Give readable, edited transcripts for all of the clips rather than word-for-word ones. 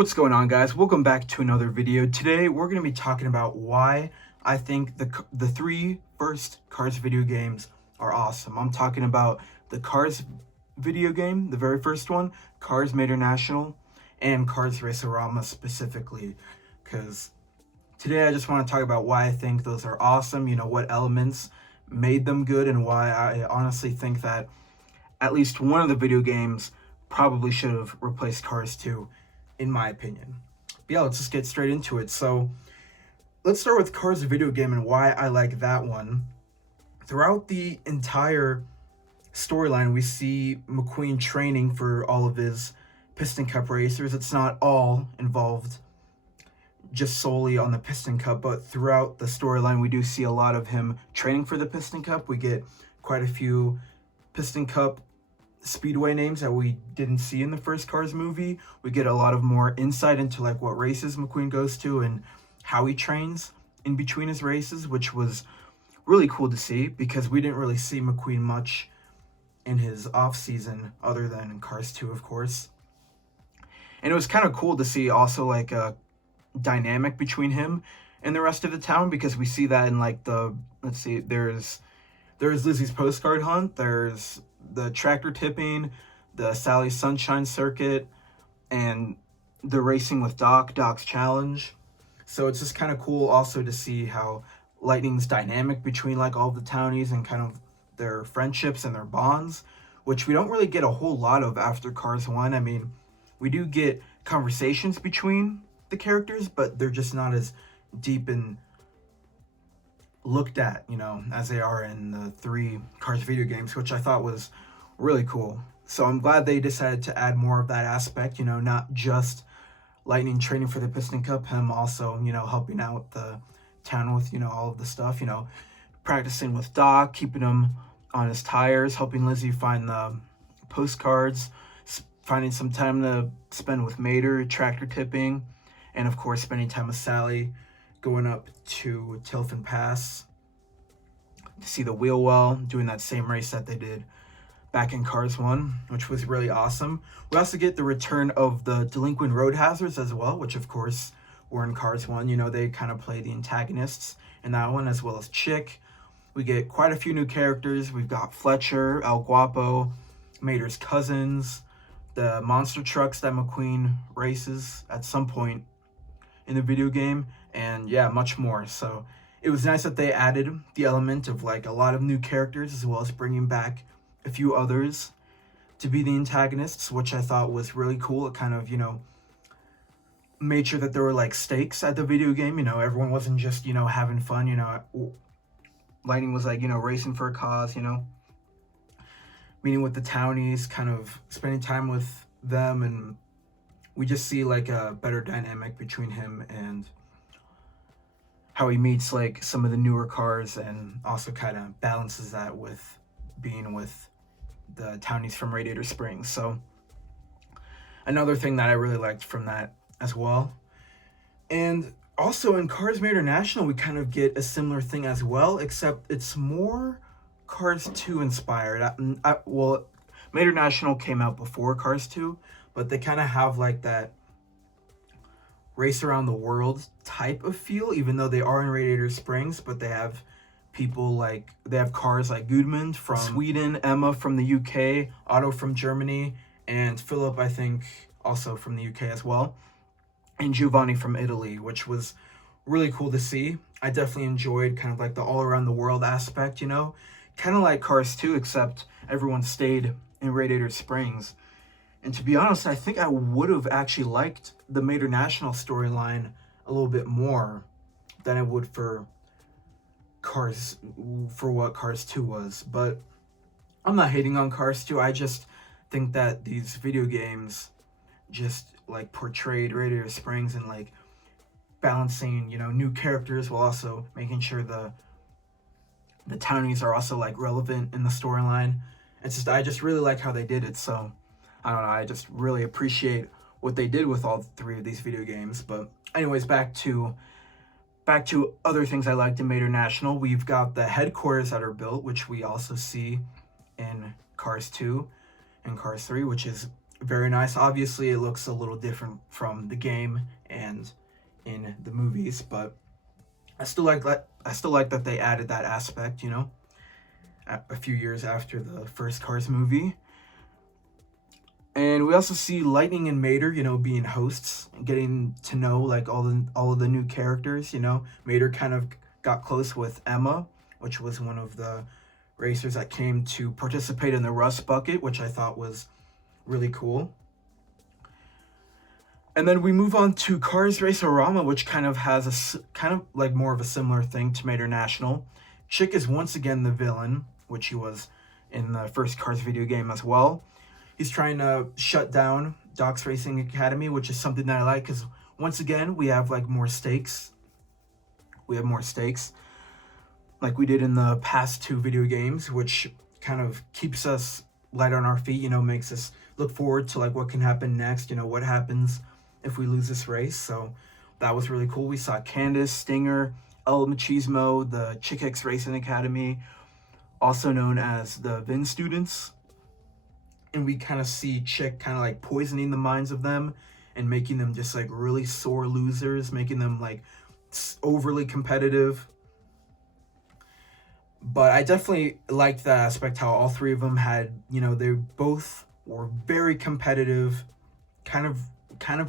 What's going on, guys? Welcome back to another video. Today we're going to be talking about why I think the three first Cars video games are awesome. I'm talking about the Cars video game, the very first one, Cars Made International, and Cars Race-O-Rama specifically, because today I just want to talk about why I think those are awesome, what elements made them good, and why I honestly think that at least one of the video games probably should have replaced Cars 2, in my opinion. But yeah, let's just get straight into it. So let's start with Cars video game and why I like that one. Throughout the entire storyline, we see McQueen training for all of his Piston Cup racers. It's not all involved just solely on the Piston Cup, but throughout the storyline, we do see a lot of him training for the Piston Cup. We get quite a few Piston Cup speedway names that we didn't see in the first Cars movie. We get a lot of more insight into like what races McQueen goes to and how he trains in between his races, which was really cool to see because we didn't really see McQueen much in his off season other than in Cars 2, of course. And it was kind of cool to see also like a dynamic between him and the rest of the town, because we see that in like there's Lizzie's postcard hunt, there's the tractor tipping, the Sally Sunshine circuit, and the racing with Doc's challenge. So it's just kind of cool also to see how Lightning's dynamic between like all the townies and kind of their friendships and their bonds, which we don't really get a whole lot of after Cars 1. I mean, we do get conversations between the characters, but they're just not as deep and looked at, as they are in the three Cars video games, which I thought was really cool. So I'm glad they decided to add more of that aspect, not just Lightning training for the Piston Cup, him also, helping out the town with, all of the stuff, practicing with Doc, keeping him on his tires, helping Lizzie find the postcards, finding some time to spend with Mater, tractor tipping, and of course spending time with Sally, going up to Tilfin Pass to see the wheel well, doing that same race that they did back in Cars 1, which was really awesome. We also get the return of the delinquent road hazards as well, which of course were in Cars 1. They kind of play the antagonists in that one, as well as Chick. We get quite a few new characters. We've got Fletcher, El Guapo, Mater's cousins, the monster trucks that McQueen races at some point in the video game, and yeah, much more. So it was nice that they added the element of like a lot of new characters, as well as bringing back a few others to be the antagonists, which I thought was really cool. It kind of, made sure that there were like stakes at the video game. Everyone wasn't just, having fun. Lightning was like, racing for a cause, meeting with the townies, kind of spending time with them, and we just see like a better dynamic between him and how he meets like some of the newer cars, and also kind of balances that with being with the townies from Radiator Springs. So another thing that I really liked from that as well. And also in Cars Made International, we kind of get a similar thing as well, except it's more Cars 2 inspired. Well, Made International came out before Cars 2, but they kind of have like that race around the world type of feel, even though they are in Radiator Springs, but they have people like, they have cars like Gudmund from Sweden, Emma from the UK, Otto from Germany, and Philip, I think, also from the UK as well, and Giovanni from Italy, which was really cool to see. I definitely enjoyed kind of like the all around the world aspect, kind of like Cars 2, except everyone stayed in Radiator Springs. And to be honest, I think I would have actually liked the Made International storyline a little bit more than I would for what Cars 2 was. But I'm not hating on Cars 2. I just think that these video games just like portrayed Radiator Springs and like balancing, new characters while also making sure the townies are also like relevant in the storyline. I just really like how they did it. So I don't know, I just really appreciate what they did with all three of these video games. But anyways, back to other things I liked in Made International. We've got the headquarters that are built, which we also see in Cars 2 and Cars 3, which is very nice. Obviously, it looks a little different from the game and in the movies, but I still like that. I still like that they added that aspect, you know, a few years after the first Cars movie. And we also see Lightning and Mater, you know, being hosts, getting to know like all of the new characters. You know, Mater kind of got close with Emma, which was one of the racers that came to participate in the Rust Bucket, which I thought was really cool. And then we move on to Cars Race-O-Rama, which kind of has kind of like more of a similar thing to Mater National. Chick is once again the villain, which he was in the first Cars video game as well. He's trying to shut down Doc's Racing Academy, which is something that I like because once again we have like more stakes. We have more stakes, like we did in the past 2 video games, which kind of keeps us light on our feet. You know, makes us look forward to like what can happen next. You know, what happens if we lose this race. So that was really cool. We saw Candace, Stinger, El Machismo, the Chick X Racing Academy, also known as the Vin students. And we kind of see Chick kind of like poisoning the minds of them and making them just like really sore losers, making them like overly competitive. But I definitely liked that aspect, how all 3 of them had, you know, they both were very competitive, kind of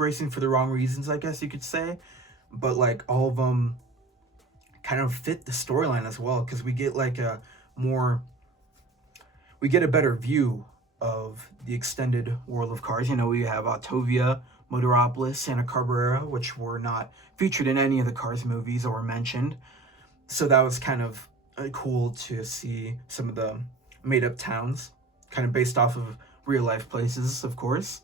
racing for the wrong reasons, I guess you could say. But like all of them kind of fit the storyline as well, because we get like a better view of the extended world of Cars. You know, we have Autovia, Motoropolis, Santa Barbara, which were not featured in any of the Cars movies or mentioned. So that was kind of cool to see some of the made-up towns, kind of based off of real-life places, of course.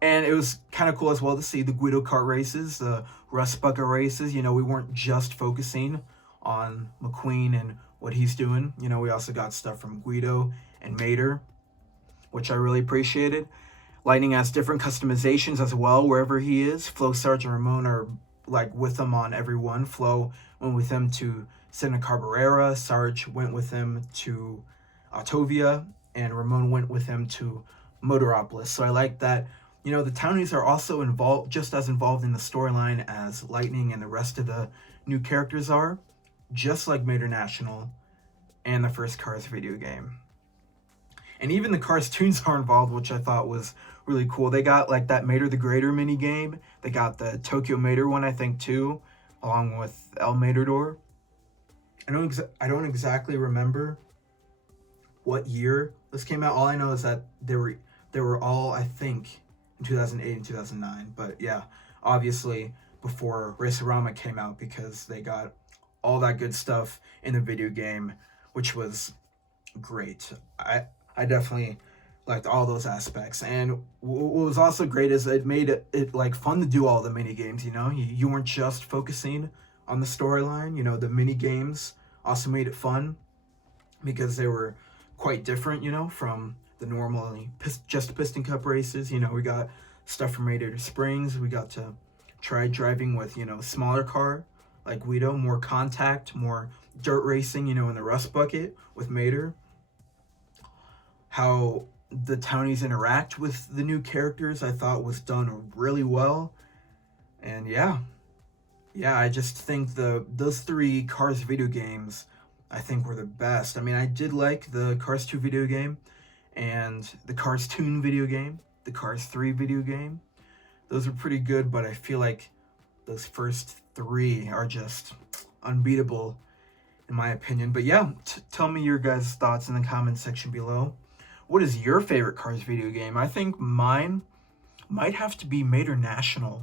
And it was kind of cool as well to see the Guido kart races, the Rust Bucket races. You know, we weren't just focusing on McQueen and what he's doing. You know, we also got stuff from Guido and Mater, which I really appreciated. Lightning has different customizations as well wherever he is. Flo, Sarge, and Ramon are like with him on every one. Flo went with him to Santa Barbara. Sarge went with him to Autovia, and Ramon went with him to Motoropolis. So I like that. You know, the townies are also involved, just as involved in the storyline as Lightning and the rest of the new characters are, just like Mater National and the first Cars video game. And even the Cars tunes are involved, which I thought was really cool. They got like that Mater the Greater mini game. They got the Tokyo Mater one, I think, too, along with El Matador. I don't exactly remember what year this came out. All I know is that they were all, I think, in 2008 and 2009. But yeah, obviously before Race-O-Rama came out, because they got all that good stuff in the video game, which was great. I definitely liked all those aspects. And what was also great is it made it like fun to do all the mini games. You know, you weren't just focusing on the storyline. You know, the mini games also made it fun because they were quite different, you know, from the normally just Piston Cup races. You know, we got stuff from Radiator Springs. We got to try driving with, you know, smaller car like Guido, more contact, more dirt racing, you know, in the Rust Bucket with Mater. How the townies interact with the new characters, I thought was done really well. And yeah, I just think those 3 Cars video games, I think, were the best. I mean, I did like the Cars 2 video game and the Cars Toon video game, the Cars 3 video game. Those were pretty good, but I feel like those first 3 are just unbeatable in my opinion. But yeah, tell me your guys' thoughts in the comment section below. What is your favorite Cars video game? I think mine might have to be Mater National.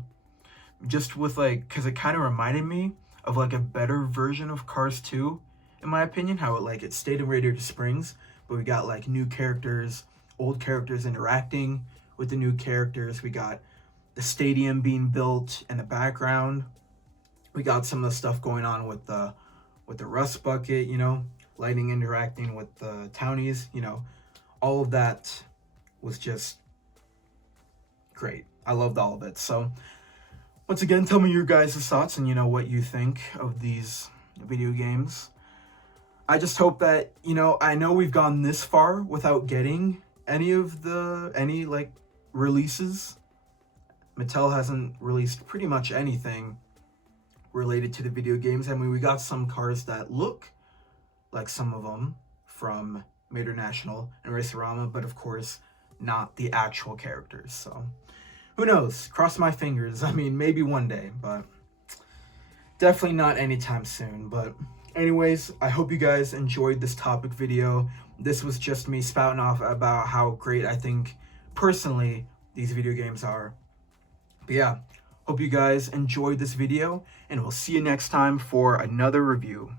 Just with like, because it kind of reminded me of like a better version of Cars 2, in my opinion. How it stayed in Radiator Springs, but we got like new characters, old characters interacting with the new characters. We got the stadium being built in the background. We got some of the stuff going on with the Rust Bucket, you know, Lightning interacting with the townies, you know. All of that was just great. I loved all of it. So once again, tell me your guys' thoughts and, you know, what you think of these video games. I just hope that, you know, I know we've gone this far without getting any like releases. Mattel hasn't released pretty much anything related to the video games. I mean, we got some cars that look like some of them from Mater National and Race-O-Rama, but of course not the actual characters. So who knows? Cross my fingers. I mean, maybe one day, but definitely not anytime soon. But anyways, I hope you guys enjoyed this topic video. This was just me spouting off about how great I think personally these video games are. But yeah, hope you guys enjoyed this video, and we'll see you next time for another review.